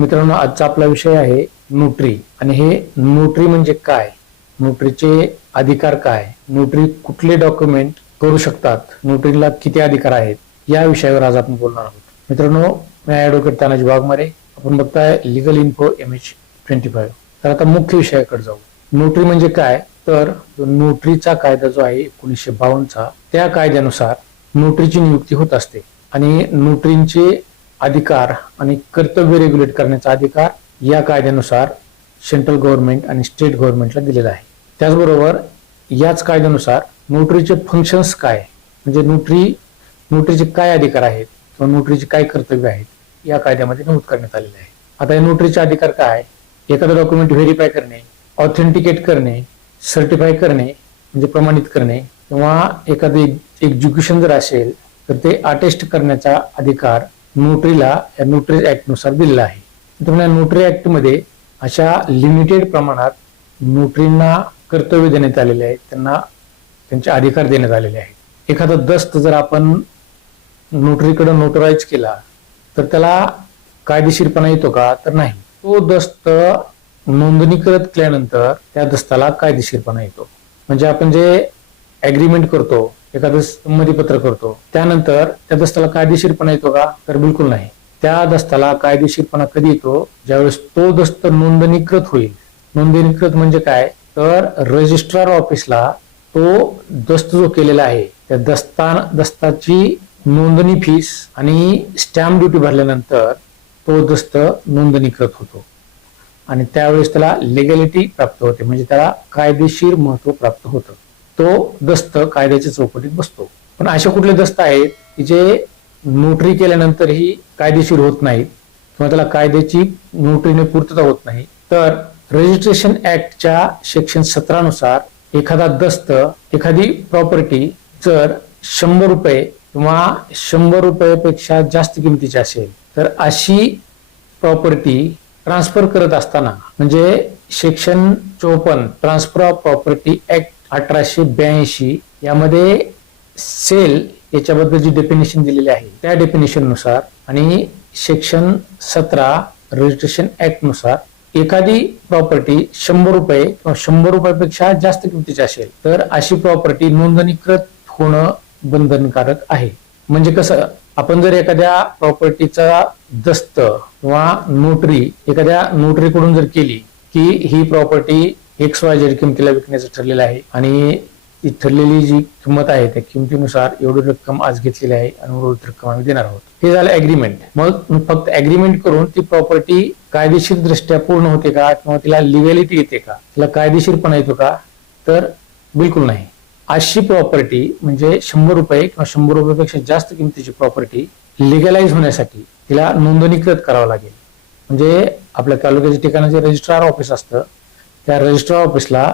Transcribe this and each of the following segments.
मित्रांनो आजचा आपला विषय आहे नोटरी आणि हे नोटरी म्हणजे काय? नोटरीचे अधिकार काय? नोटरी कुठले डॉक्युमेंट करू शकतात? नोटरीला किती अधिकार आहेत? या विषयावर आज आपण बोलणार आहोत. मित्रांनो मी ॲडव्होकेट तानाजी वाघमारे आपण बघताय legal info M H twenty five तर आता मुख्य विषयाकडे जाऊ. नोटरी म्हणजे काय? तर जो नोटरीचा कायदा जो आहे एकोणीसशे बावन्नचा त्या कायद्यानुसार नोटरीची नियुक्ती होत असते. आणि नोटरींचे अधिकार आणि कर्तव्य रेग्युलेट करण्याचा अधिकार या कायद्यानुसार सेंट्रल गव्हर्नमेंट आणि स्टेट गव्हर्नमेंटला दिलेला आहे. त्याचबरोबर याच कायद्यानुसार नोटरीचे फंक्शन्स काय म्हणजे नोटरी नोटरीचे काय अधिकार आहेत? किंवा नोटरीचे काय कर्तव्य आहेत? या कायद्यामध्ये नमूद करण्यात आलेले आहे. आता या नोटरीचे अधिकार काय? एखादं डॉक्युमेंट व्हेरीफाय करणे ऑथेंटिकेट करणे सर्टिफाय करणे म्हणजे प्रमाणित करणे किंवा एखादं एक्झिक्युशन जर असेल तर ते अटेस्ट करण्याचा अधिकार नोटरीला या नोटरी ॲक्टनुसार दिलेला आहे. त्यामुळे नोटरी ॲक्टमध्ये अशा लिमिटेड प्रमाणात नोटरींना कर्तव्य देण्यात आलेले आहे त्यांना त्यांचे अधिकार देण्यात आलेले आहेत. एखादा दस्त जर आपण नोटरीकडे नोटराईज केला तर त्याला कायदेशीरपणा येतो का? तर नाही. तो दस्त नोंदणीकृत केल्यानंतर त्या दस्ताला कायदेशीरपणा येतो. म्हणजे आपण जे ॲग्रीमेंट करतो एखादं संमतीपत्र करतो. त्यानंतर त्या दस्ताला कायदेशीरपणा येतो का? तर बिलकुल नाही. त्या दस्ताला कायदेशीरपणा कधी येतो? ज्यावेळेस तो दस्त नोंदणीकृत होईल. नोंदणीकृत म्हणजे काय? तर रजिस्ट्रार ऑफिसला तो दस्त जो केलेला आहे त्या दस्ता दस्ताची नोंदणी फीस आणि स्टॅम्प ड्युटी भरल्यानंतर तो दस्त नोंदणीकृत होतो. आणि त्यावेळेस त्याला लिगॅलिटी प्राप्त होते. म्हणजे त्याला कायदेशीर महत्त्व प्राप्त होतं. तो दस्त कायद्याच्या चौकटीत बसतो. पण असे कुठले दस्त आहेत की जे नोटरी केल्यानंतरही कायदेशीर होत नाहीत किंवा त्याला कायद्याची नोटरीने पूर्तता होत नाही तर रजिस्ट्रेशन ऍक्टच्या सेक्शन सतरानुसार एखादा दस्त एखादी प्रॉपर्टी जर शंभर रुपये किंवा शंभर रुपयापेक्षा जास्त किमतीची असेल तर अशी प्रॉपर्टी ट्रान्सफर करत असताना म्हणजे सेक्शन चोपन्न ट्रान्सफर ऑफ प्रॉपर्टी ऍक्ट अठराशे ब्याऐंशी यामध्ये सेल याच्याबद्दल जी डेफिनेशन दिलेली आहे त्या डेफिनेशननुसार आणि सेक्शन सतरा रजिस्ट्रेशन ऍक्टनुसार एखादी प्रॉपर्टी शंभर रुपये किंवा शंभर रुपयापेक्षा जास्त किमतीची असेल तर अशी प्रॉपर्टी नोंदणीकृत होणं बंधनकारक आहे. म्हणजे कसं आपण जर एखाद्या प्रॉपर्टीचा दस्त किंवा नोटरी एखाद्या नोटरीकडून जर केली की ही प्रॉपर्टी एक्स वाय झेड किमतीला विकण्याचं ठरलेलं आहे. आणि ती ठरलेली जी किंमत आहे त्या किमतीनुसार एवढी रक्कम आज घेतलेली आहे आणि उर्वरित रक्कम आम्ही देणार आहोत. हे झालं अग्रीमेंट मग फक्त अग्रीमेंट करून ती प्रॉपर्टी कायदेशीर दृष्ट्या पूर्ण होते का किंवा तिला लिगॅलिटी येते का तिला कायदेशीरपणा येतो का तर बिलकुल नाही. अशी प्रॉपर्टी म्हणजे शंभर रुपये किंवा शंभर रुपयापेक्षा जास्त किमतीची प्रॉपर्टी लिगलाइज होण्यासाठी तिला नोंदणीकृत करावं लागेल. म्हणजे आपल्या तालुक्याच्या ठिकाणी जे रजिस्ट्रार ऑफिस असतं त्या रजिस्टर ऑफिसला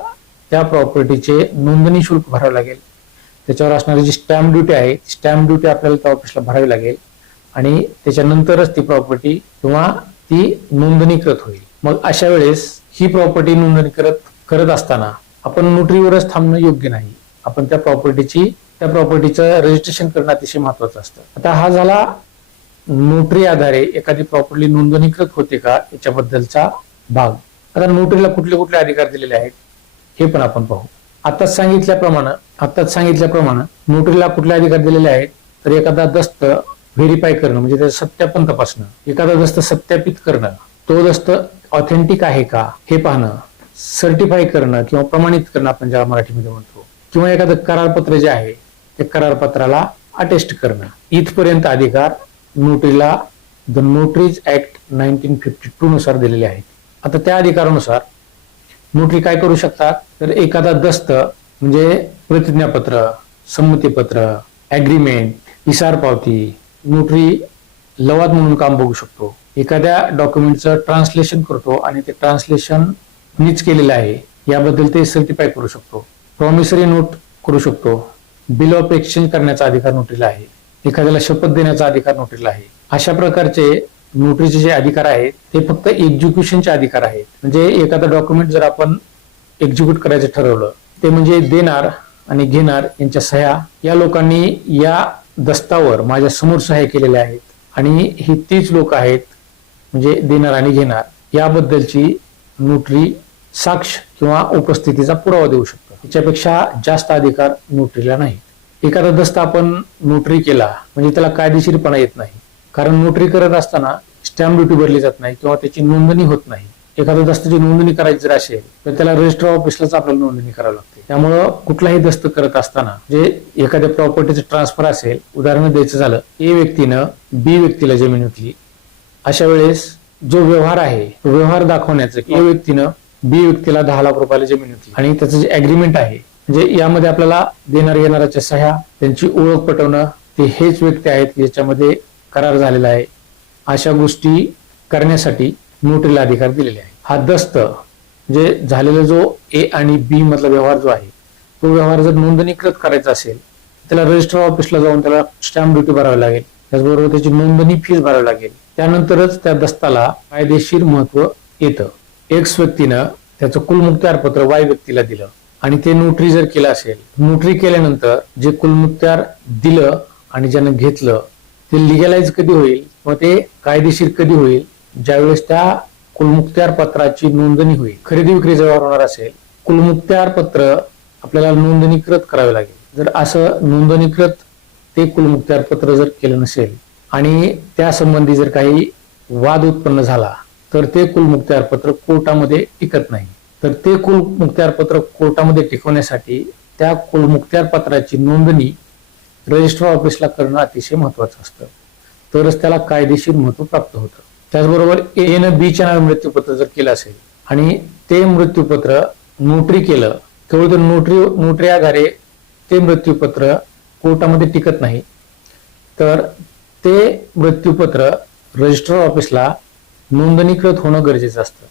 त्या प्रॉपर्टीचे नोंदणी शुल्क भरावं लागेल. त्याच्यावर असणारी जी स्टॅम्प ड्युटी आहे स्टॅम्प ड्युटी आपल्याला त्या ऑफिसला भरावी लागेल. आणि त्याच्यानंतरच ती प्रॉपर्टी किंवा ती नोंदणीकृत होईल. मग अशा वेळेस ही प्रॉपर्टी नोंदणीकृत करत असताना आपण नोटरीवरच थांबणं योग्य नाही. आपण त्या प्रॉपर्टीची त्या प्रॉपर्टीचं रजिस्ट्रेशन करणं अतिशय महत्वाचं असतं. आता हा झाला नोटरी आधारे एखादी प्रॉपर्टी नोंदणीकृत होते का याच्याबद्दलचा भाग. आता नोटरीला कुठले कुठले अधिकार दिलेले आहेत हे पण आपण पाहू. आताच सांगितल्याप्रमाणे आताच सांगितल्याप्रमाणे नोटरीला कुठले अधिकार दिलेले आहेत तर एखादा दस्त व्हेरीफाय करणं म्हणजे त्याचं सत्यापन तपासणं एखादा दस्त सत्यापित करणं तो दस्त ऑथेंटिक आहे का हे पाहणं सर्टिफाय करणं किंवा प्रमाणित करणं आपण ज्याला मराठीमध्ये म्हणतो. किंवा एखादं करारपत्र जे आहे ते करारपत्राला अटेस्ट करणं. इथपर्यंत अधिकार नोटरीला the notaries act nineteen fifty two नुसार दिलेले आहेत. आता त्या अधिकारानुसार नोटरी काय करू शकतात? तर एखादा दस्त म्हणजे प्रतिज्ञापत्र संमतीपत्र ऍग्रीमेंट इसार पावती नोटरी लवाद म्हणून काम बघू शकतो. एखाद्या डॉक्युमेंटचं ट्रान्सलेशन करतो आणि ते ट्रान्सलेशन मीच केलेलं आहे याबद्दल ते सर्टिफाय करू शकतो. प्रॉमिसरी नोट करू शकतो. बिल ऑफ एक्सचेंज करण्याचा अधिकार नोटरीला आहे. एखाद्याला शपथ देण्याचा अधिकार नोटरीला आहे. अशा प्रकारचे नोटरीचे जे अधिकार आहेत ते फक्त एक्झिक्युशनचे अधिकार आहेत. म्हणजे एखादा डॉक्युमेंट जर आपण एक्झिक्यूट करायचं ठरवलं ते म्हणजे देणार आणि घेणार यांच्या सह्या या लोकांनी या दस्तावर माझ्यासमोर सह्या केलेल्या आहेत. आणि ही तीच लोक आहेत म्हणजे देणार आणि घेणार याबद्दलची नोटरी साक्ष किंवा उपस्थितीचा पुरावा देऊ शकतो. याच्यापेक्षा जास्त अधिकार नोटरीला नाही एखादा दस्त आपण नोटरी केला म्हणजे त्याला कायदेशीरपणा येत नाही. कारण नोटरी करत असताना स्टॅम्प ड्युटी भरली जात नाही किंवा त्याची नोंदणी होत नाही. एखाद्या दस्ताची नोंदणी करायची जर असेल तर त्याला रजिस्टर ऑफिसलाच आपल्याला नोंदणी करावी लागते. त्यामुळं कुठलाही दस्त करत असताना जे एखाद्या प्रॉपर्टीचं ट्रान्सफर असेल उदाहरण द्यायचं झालं ए व्यक्तीनं बी व्यक्तीला जमीन विकली. अशा वेळेस जो व्यवहार आहे तो व्यवहार दाखवण्याचं ए व्यक्तीनं बी व्यक्तीला दहा लाख रुपयाला जमीन विकली. आणि त्याचं जे अग्रीमेंट आहे म्हणजे यामध्ये आपल्याला देणार घेणाऱ्याच्या सह्या त्यांची ओळख पटवणं ते हेच व्यक्ती आहेत याच्यामध्ये करार झालेला आहे. अशा गोष्टी करण्यासाठी नोटरीला अधिकार दिलेले आहे हा दस्त जे झालेला जो ए आणि बी मधला व्यवहार जो आहे तो व्यवहार जर नोंदणीकृत करायचा असेल त्याला रजिस्टर ऑफिसला जाऊन त्याला स्टॅम्प ड्युटी भरावी लागेल. त्याचबरोबर त्याची नोंदणी फीस भरावी लागेल. त्यानंतरच त्या दस्ताला कायदेशीर महत्त्व येतं. एक्स व्यक्तीनं त्याचं कुलमुक्त्यारपत्र वाय व्यक्तीला दिलं. आणि ते नोटरी जर केलं असेल नोटरी केल्यानंतर जे कुलमुक्त्यार दिलं आणि ज्यानं घेतलं ते लिगलाइज कधी होईल किंवा ते कायदेशीर कधी होईल ज्यावेळेस त्या कुलमुक्त्यार पत्राची नोंदणी होईल. खरेदी विक्री व्यवहार होणार असेल कुलमुक्त्यार पत्र आपल्याला नोंदणीकृत करावे लागेल. जर असं नोंदणीकृत ते कुलमुक्त्यार पत्र जर केलं नसेल आणि त्यासंबंधी जर काही वाद उत्पन्न झाला तर ते कुलमुक्त्यार पत्र कोर्टामध्ये टिकत नाही. तर ते कुलमुक्त्यार पत्र कोर्टामध्ये टिकवण्यासाठी त्या कुलमुक्त्यार पत्राची नोंदणी रजिस्टर ऑफिसला करणं अतिशय महत्वाचं असतं. तरच त्याला कायदेशीर महत्त्व प्राप्त होतं. त्याचबरोबर एन बीच्या नावे मृत्यूपत्र जर केलं असेल आणि ते मृत्यूपत्र नोटरी केलं केवळ तर नोटरी नोटरी आधारे ते मृत्यूपत्र कोर्टामध्ये टिकत नाही तर ते मृत्यूपत्र रजिस्टर ऑफिसला नोंदणीकृत होणं गरजेचं असतं.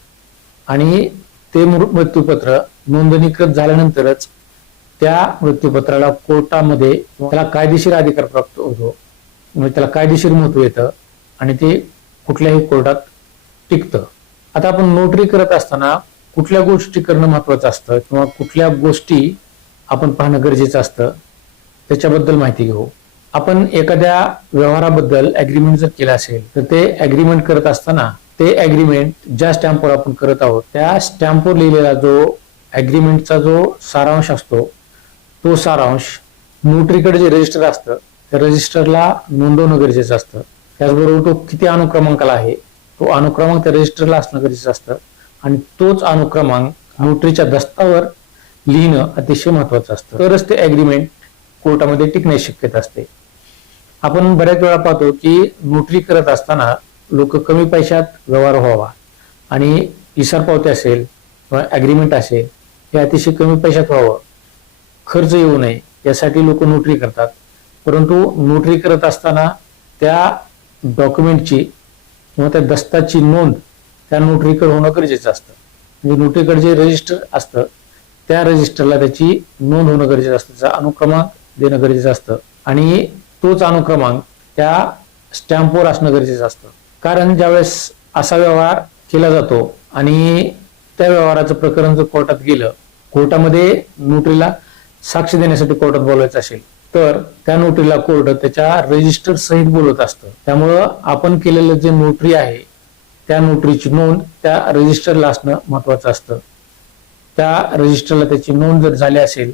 आणि ते मृत्यूपत्र नोंदणीकृत झाल्यानंतरच त्या मृत्यूपत्राला कोर्टामध्ये त्याला कायदेशीर अधिकार प्राप्त होतो. म्हणजे त्याला कायदेशीर महत्त्व येतं आणि ते कुठल्याही कोर्टात टिकतं. आता आपण नोटरी करत असताना कुठल्या गोष्टी करणं महत्वाचं असतं किंवा कुठल्या गोष्टी आपण पाहणं गरजेचं असतं त्याच्याबद्दल माहिती घेऊ. आपण एखाद्या व्यवहाराबद्दल अग्रीमेंट जर केलं असेल तर ते अग्रीमेंट करत असताना ते अग्रीमेंट ज्या स्टॅम्पवर आपण करत आहोत त्या स्टॅम्पवर लिहिलेला जो अग्रीमेंटचा जो सारांश असतो तो सारांश नोटरीकडे जे रजिस्टर असतं त्या रजिस्टरला नोंदवणं गरजेचं असतं. त्याचबरोबर तो किती अनुक्रमांकाला आहे तो अनुक्रमांक त्या रजिस्टरला असणं गरजेचं असतं. आणि तोच अनुक्रमांक नोटरीच्या दस्तावर लिहिणं अतिशय महत्वाचं असतं. तरच ते अग्रीमेंट कोर्टामध्ये टिकण्याची शक्यता असते. आपण बऱ्याच वेळा पाहतो की नोटरी करत असताना लोक कमी पैशात व्यवहार व्हावा. आणि इसार पावती असेल किंवा अग्रीमेंट असेल हे अतिशय कमी पैशात व्हावं. खर्च येऊ नये यासाठी लोक नोटरी करतात. परंतु नोटरी करत असताना त्या डॉक्युमेंटची किंवा त्या दस्ताची नोंद त्या नोटरीकडे होणं गरजेचं असतं. म्हणजे नोटरीकडे जे रजिस्टर असतं त्या रजिस्टरला त्याची नोंद होणं गरजेचं असतं त्याचा अनुक्रमांक देणं गरजेचं असतं. आणि तोच अनुक्रमांक त्या स्टॅम्पवर असणं गरजेचं असतं. कारण ज्यावेळेस असा व्यवहार केला जातो आणि त्या व्यवहाराचं प्रकरण जर कोर्टात गेलं कोर्टामध्ये नोटरीला साक्ष देण्यासाठी कोर्टात बोलवायचं असेल तर त्या नोटरीला कोर्ट त्याच्या रजिस्टर सहित बोलत असतं. त्यामुळं आपण केलेलं जे नोटरी आहे त्या नोटरीची नोंद त्या रजिस्टरला असणं महत्वाचं असतं. त्या रजिस्टरला त्याची नोंद जर झाली असेल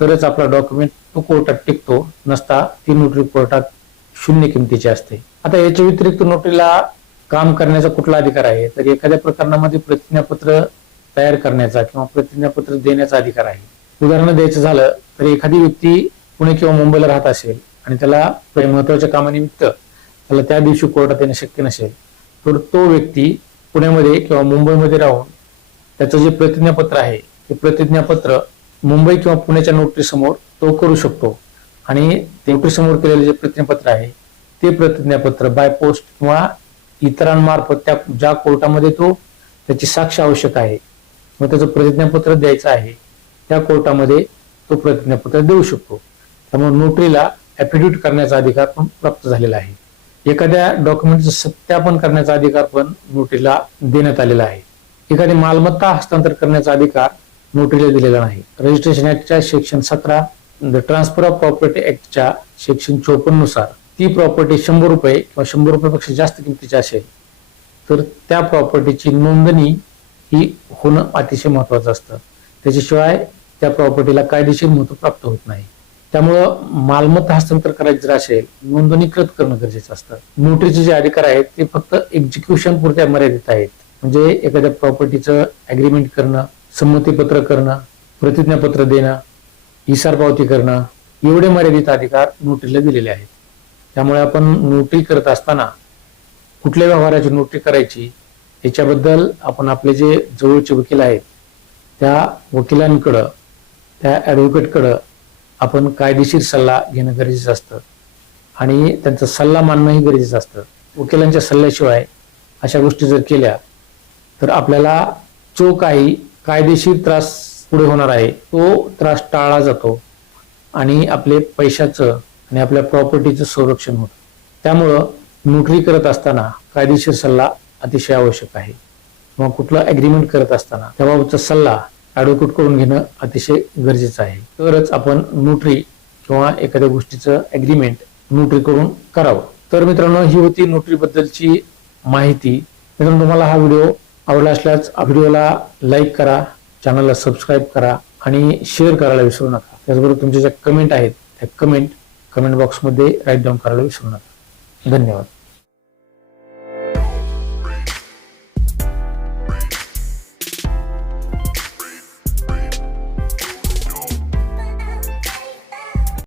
तरच आपला डॉक्युमेंट तो कोर्टात टिकतो नसता ती नोटरी कोर्टात शून्य किमतीची असते. आता याच्या व्यतिरिक्त नोटरीला काम करण्याचा कुठला अधिकार आहे? तर एखाद्या प्रकरणामध्ये प्रतिज्ञापत्र तयार करण्याचा किंवा प्रतिज्ञापत्र देण्याचा अधिकार आहे. उदाहरण द्यायचं झालं तर एखादी व्यक्ती पुणे किंवा मुंबईला राहत असेल आणि त्याला काही महत्त्वाच्या कामानिमित्त त्याला त्या दिवशी कोर्टात येणं शक्य नसेल तर तो व्यक्ती पुण्यामध्ये किंवा मुंबईमध्ये राहून त्याचं जे प्रतिज्ञापत्र आहे ते प्रतिज्ञापत्र मुंबई किंवा पुण्याच्या नोटरी समोर तो करू शकतो. आणि नोटरीसमोर केलेले जे प्रतिज्ञापत्र आहे ते प्रतिज्ञापत्र बाय पोस्ट किंवा इतरांमार्फत त्या ज्या कोर्टामध्ये तो त्याची साक्ष आवश्यक आहे मग त्याचं प्रतिज्ञापत्र द्यायचं आहे त्या कोर्टामध्ये तो प्रतिज्ञापत्र देऊ शकतो. त्यामुळे नोटरीला ऍफिडेव्हिट करण्याचा अधिकार पण प्राप्त झालेला आहे. एखाद्या डॉक्युमेंटचं सत्यापन करण्याचा अधिकार पण नोटरीला देण्यात आलेला आहे. एखादी मालमत्ता हस्तांतर करण्याचा अधिकार नोटरीला दिलेला नाही. रजिस्ट्रेशन ऍक्टच्या सेक्शन सतरा द ट्रान्सफर ऑफ प्रॉपर्टी ऍक्टच्या सेक्शन चोपन्ननुसार ती प्रॉपर्टी शंभर रुपये किंवा शंभर रुपयापेक्षा जास्त किमतीची असेल तर त्या प्रॉपर्टीची नोंदणी ही होणं अतिशय महत्वाचं असतं. त्याच्याशिवाय त्या प्रॉपर्टीला कायदेशीर महत्त्व प्राप्त होत नाही. त्यामुळं मालमत्ता हस्तांतर करायचं जर असेल नोंदणीकृत करणं गरजेचं असतं. नोटरीचे जे अधिकार आहेत ते फक्त एक्झिक्युशन पुरत्या मर्यादित आहेत. म्हणजे एखाद्या प्रॉपर्टीचं अग्रीमेंट करणं संमतीपत्र करणं प्रतिज्ञापत्र देणं इसार पावती करणं एवढे मर्यादित अधिकार नोटरीला दिलेले आहेत. त्यामुळे आपण नोटरी करत असताना कुठल्या व्यवहाराची नोटरी करायची याच्याबद्दल आपण आपले जे जवळचे वकील आहेत त्या वकिलांकडं त्या ॲडव्होकेटकडं आपण कायदेशीर सल्ला घेणं गरजेचं असतं. आणि त्यांचा सल्ला मानणंही गरजेचं असतं. वकिलांच्या सल्ल्याशिवाय अशा गोष्टी जर केल्या तर आपल्याला जो काही कायदेशीर त्रास पुढे होणार आहे तो त्रास टाळला जातो. आणि आपले पैशाचं आणि आपल्या प्रॉपर्टीचं संरक्षण होतं. त्यामुळं नोकरी करत असताना कायदेशीर सल्ला अतिशय आवश्यक आहे. किंवा कुठलं ॲग्रीमेंट करत असताना त्याबाबतचा सल्ला ॲडव्होकेट करून घेणं अतिशय गरजेचं आहे. तरच आपण नोटरी किंवा एखाद्या गोष्टीचं ॲग्रीमेंट नोटरी करून करावं. तर मित्रांनो ही होती नोटरी बद्दलची माहिती. मित्रांनो तुम्हाला हा व्हिडिओ आवडला असल्यास व्हिडिओला लाईक करा चॅनलला सबस्क्राईब करा आणि शेअर करायला विसरू नका. त्याचबरोबर तुमच्या ज्या कमेंट आहेत त्या कमेंट कमेंट बॉक्समध्ये राईट डाऊन करायला विसरू नका. धन्यवाद.